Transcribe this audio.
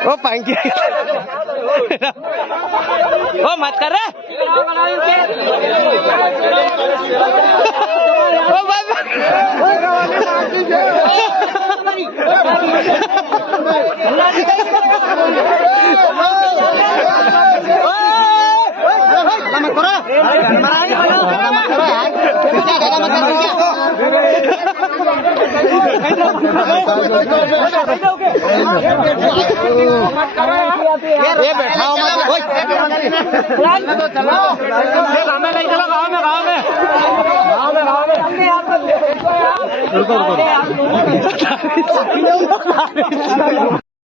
ओ पांकी ओ मत कर रहे ओ बस ये बैठा हो मत चलो गाँव में नहीं चलो गाँव में